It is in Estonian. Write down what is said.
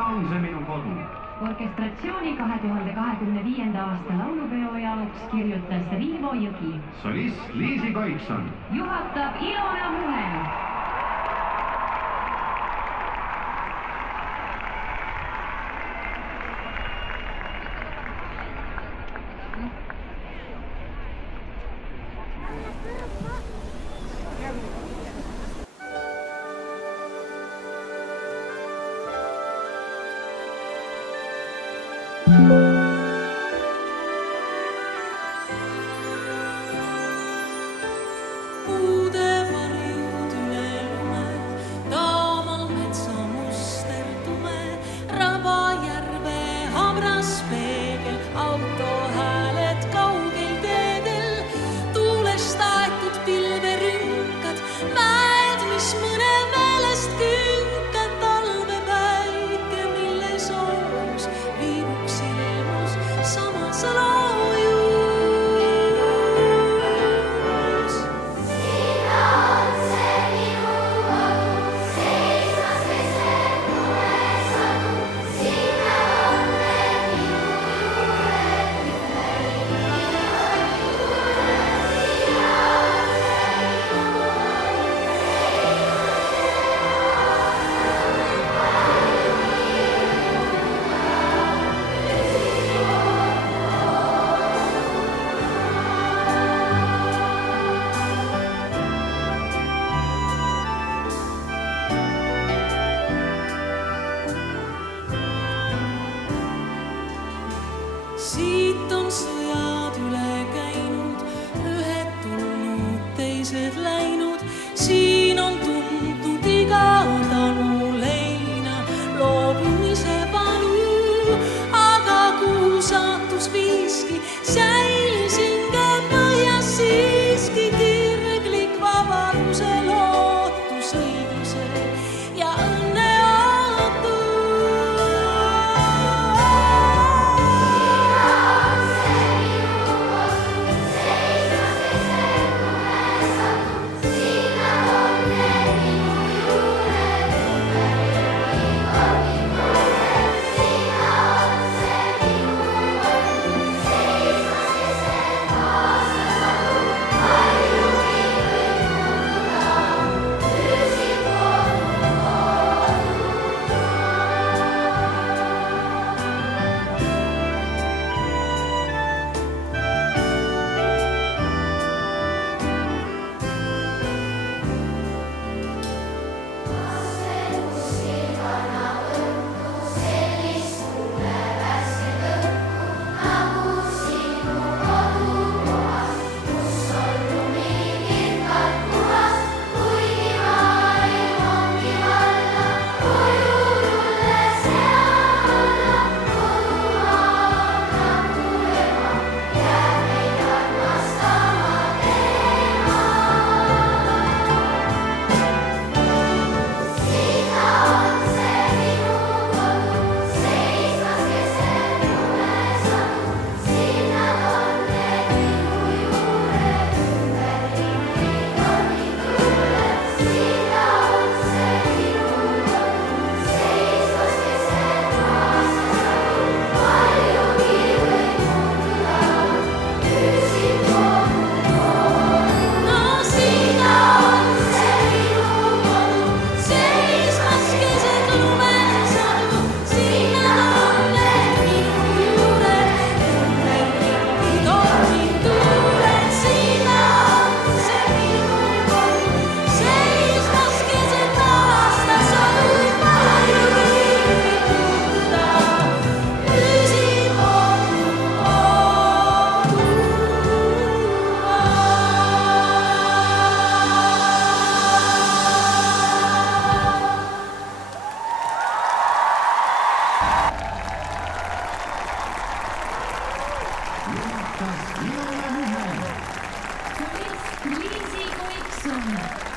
Sinna on see minu kodu. Orkestratsiooni 2025. aasta laulupeo jaoks kirjutas Riivo Jõgi. Solist Liisi Koikson. Juhatab Ilona Muhe. Siit on sõjad üle käinud, ühed tulnud, teised läinud. Siin on tuntud iga talu leina loobumise valu, aga kuhu saatus viiski, säilis hinge põhjas siiski kirglik vabaduse lootus, õiguse ja õnne. Liisi Koikson.